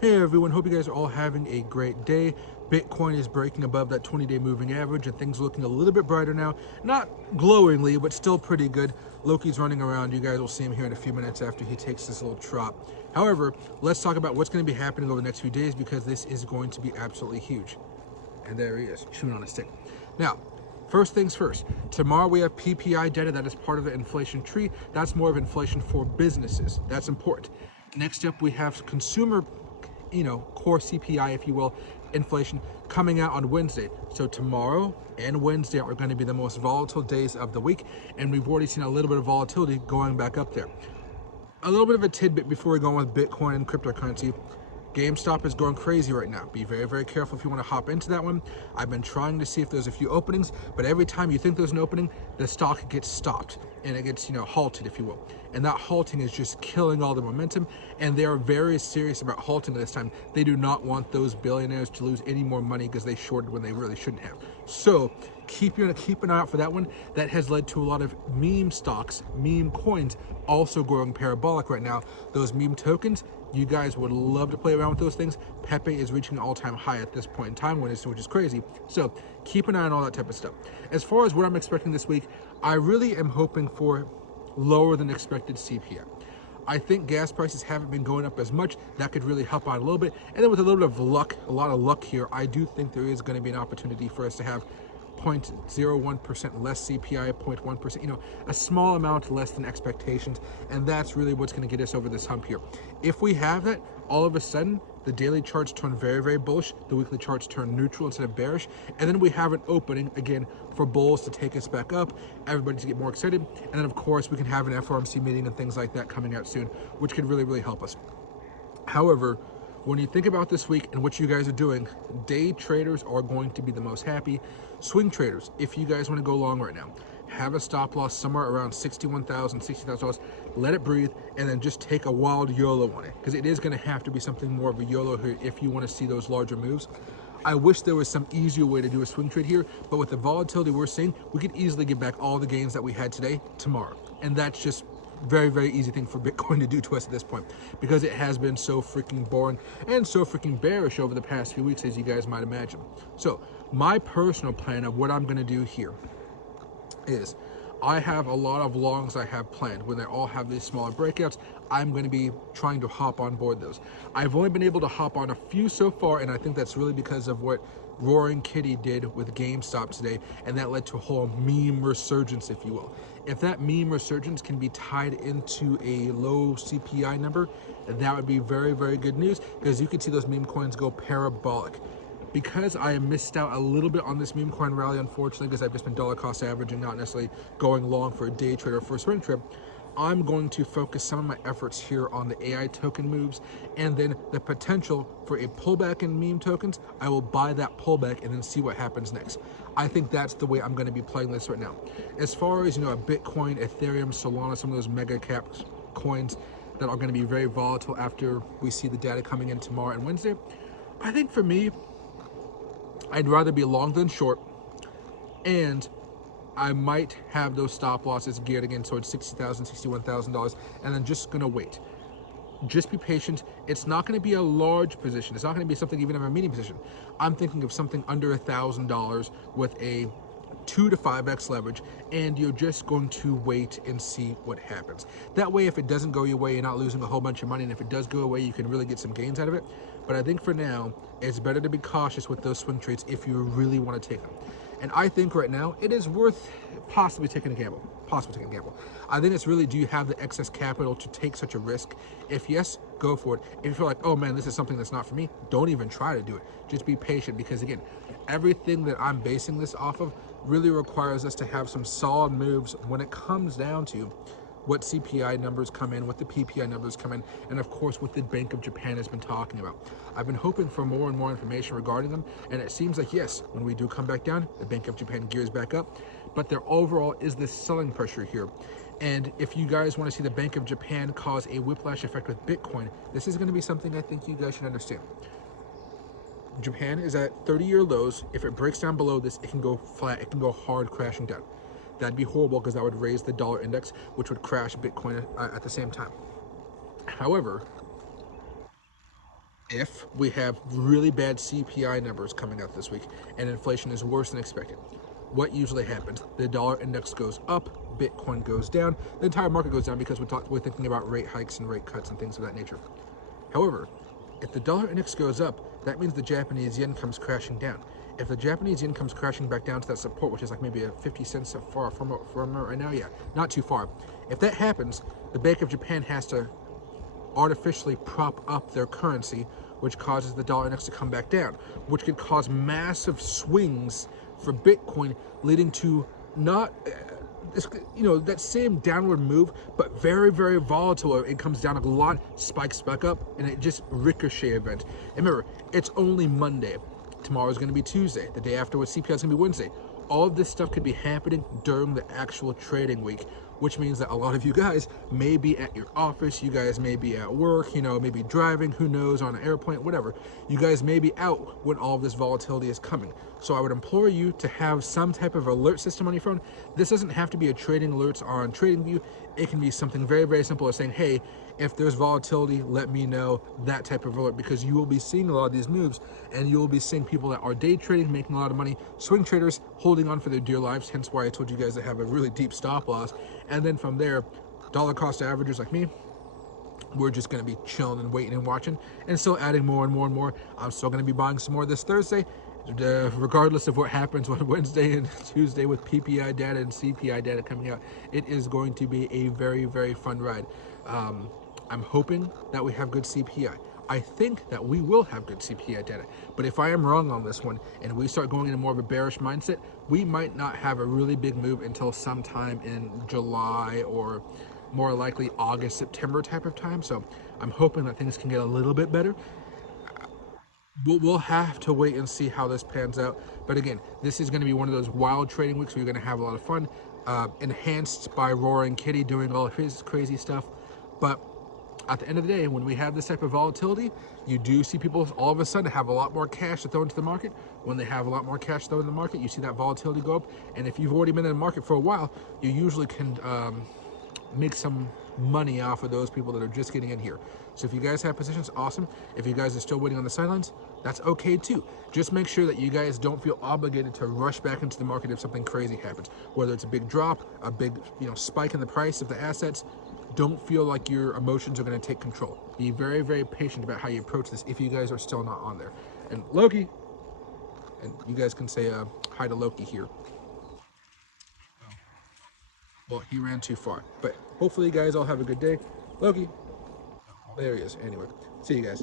Hey everyone, hope you guys are all having a great day. Bitcoin is breaking above that 20-day moving average and things are looking a little bit brighter now. Not glowingly, but still pretty good. Loki's running around. You guys will see him here in a few minutes after he takes this little trot. However, let's talk about what's going to be happening over the next few days because this is going to be absolutely huge. And there he is, chewing on a stick. Now, first things first, tomorrow we have PPI data that is part of the inflation tree. That's more of inflation for businesses. That's important. Next up, we have consumer, core CPI, if you will, inflation coming out on Wednesday. So tomorrow and Wednesday are going to be the most volatile days of the week, and we've already seen a little bit of volatility going back up there. A little bit of a tidbit before we go on with Bitcoin and cryptocurrency. GameStop is going crazy right now. Be very, very careful if you want to hop into that one. I've been trying to see if there's a few openings, but every time you think there's an opening, the stock gets stopped and it gets, halted, if you will. And that halting is just killing all the momentum. And they are very serious about halting this time. They do not want those billionaires to lose any more money because they shorted when they really shouldn't have. So keep an eye out for that one. That has led to a lot of meme stocks, meme coins also growing parabolic right now. Those meme tokens, you guys would love to play around with those things. Pepe is reaching an all-time high at this point in time, which is crazy. So keep an eye on all that type of stuff. As far as what I'm expecting this week, I really am hoping for lower than expected CPI. I think gas prices haven't been going up as much. That could really help out a little bit. And then with a little bit of luck, a lot of luck here, I do think there is going to be an opportunity for us to have 0.01% less CPI, 0.1%, a small amount less than expectations. And that's really what's going to get us over this hump here. If we have that, all of a sudden, the daily charts turn very, very bullish. The weekly charts turn neutral instead of bearish. And then we have an opening, again, for bulls to take us back up, everybody to get more excited. And then, of course, we can have an FOMC meeting and things like that coming out soon, which could really, really help us. However, when you think about this week and what you guys are doing, day traders are going to be the most happy. Swing traders, if you guys want to go long right now, have a stop loss somewhere around $61,000, $60,000, let it breathe, and then just take a wild YOLO on it, because it is going to have to be something more of a YOLO here if you want to see those larger moves. I wish there was some easier way to do a swing trade here, but with the volatility we're seeing, we could easily get back all the gains that we had today tomorrow, and that's just very, very easy thing for Bitcoin to do to us at this point, because it has been so freaking boring and so freaking bearish over the past few weeks, as you guys might imagine. So my personal plan of what I'm going to do here is I have a lot of longs I have planned. When they all have these smaller breakouts, I'm going to be trying to hop on board those. I've only been able to hop on a few so far, and I think that's really because of what Roaring Kitty did with GameStop today, and that led to a whole meme resurgence, if you will. If that meme resurgence can be tied into a low CPI number, that would be very, very good news, because you could see those meme coins go parabolic. Because I missed out a little bit on this meme coin rally, unfortunately, because I've just been dollar cost averaging, not necessarily going long for a day trade or for a swing trip, I'm going to focus some of my efforts here on the AI token moves, and then the potential for a pullback in meme tokens. I will buy that pullback and then see what happens next. I think that's the way I'm going to be playing this right now. As far as, a Bitcoin, Ethereum, Solana, some of those mega cap coins that are going to be very volatile after we see the data coming in tomorrow and Wednesday, I think for me, I'd rather be long than short, and I might have those stop losses geared again towards $60,000, $61,000, and then just gonna wait. Just be patient. It's not going to be a large position. It's not going to be something even of a medium position. I'm thinking of something under $1,000 with a 2 to 5x leverage, and you're just going to wait and see what happens. That way, if it doesn't go your way, you're not losing a whole bunch of money, and if it does go away, you can really get some gains out of it. But I think for now, it's better to be cautious with those swing trades if you really want to take them. And I think right now, it is worth possibly taking a gamble. I think it's really, do you have the excess capital to take such a risk? If yes, go for it. If you feel like, oh man, this is something that's not for me, don't even try to do it. Just be patient, because again, everything that I'm basing this off of really requires us to have some solid moves when it comes down to what CPI numbers come in, what the PPI numbers come in, and of course what the Bank of Japan has been talking about. I've been hoping for more and more information regarding them, and it seems like, yes, when we do come back down, the Bank of Japan gears back up, but there overall is this selling pressure here. And if you guys want to see the Bank of Japan cause a whiplash effect with Bitcoin, this is going to be something I think you guys should understand. Japan is at 30-year lows. If it breaks down below this, it can go flat, it can go hard crashing down. That'd be horrible, because that would raise the dollar index, which would crash Bitcoin at the same time. However, if we have really bad CPI numbers coming out this week and inflation is worse than expected, what usually happens? The dollar index goes up, Bitcoin goes down, the entire market goes down because we're thinking about rate hikes and rate cuts and things of that nature. However, if the dollar index goes up, that means the Japanese yen comes crashing down. If the Japanese yen comes crashing back down to that support, which is like maybe a 50 cents far from right now, yeah, not too far. If that happens, the Bank of Japan has to artificially prop up their currency, which causes the dollar index to come back down, which could cause massive swings for Bitcoin, leading to not that same downward move, but very, very volatile. It comes down a lot, spikes back up, and it just ricochet event. And remember, it's only Monday. Tomorrow's going to be Tuesday. The day after with CPI is going to be Wednesday. All of this stuff could be happening during the actual trading week, which means that a lot of you guys may be at your office, you guys may be at work, maybe driving, who knows, on an airplane, whatever. You guys may be out when all of this volatility is coming. So I would implore you to have some type of alert system on your phone. This doesn't have to be a trading alerts on TradingView. It can be something very, very simple as saying, hey, if there's volatility, let me know, that type of alert, because you will be seeing a lot of these moves and you will be seeing people that are day trading, making a lot of money, swing traders holding on for their deir lives, hence why I told you guys to have a really deep stop loss. And then from there, dollar cost averagers like me, we're just going to be chilling and waiting and watching and still adding more and more and more. I'm still going to be buying some more this Thursday, regardless of what happens on Wednesday and Tuesday with PPI data and CPI data coming out. It is going to be a very, very fun ride. I'm hoping that we have good CPI. I think that we will have good CPI data. But if I am wrong on this one and we start going into more of a bearish mindset, we might not have a really big move until sometime in July or more likely August, September type of time. So I'm hoping that things can get a little bit better. We'll have to wait and see how this pans out. But again, this is going to be one of those wild trading weeks where you're going to have a lot of fun, enhanced by Roaring Kitty doing all of his crazy stuff. But at the end of the day, when we have this type of volatility, you do see people all of a sudden have a lot more cash to throw into the market. When they have a lot more cash thrown in the market, you see that volatility go up. And if you've already been in the market for a while, you usually can make some money off of those people that are just getting in here. So if you guys have positions, awesome. If you guys are still waiting on the sidelines, that's okay too. Just make sure that you guys don't feel obligated to rush back into the market if something crazy happens. Whether it's a big drop, a big spike in the price of the assets, don't feel like your emotions are going to take control. Be very, very patient about how you approach this if you guys are still not on there. And Loki, and you guys can say hi to Loki here. Well, he ran too far. But hopefully you guys all have a good day. Loki, there he is. Anyway, see you guys.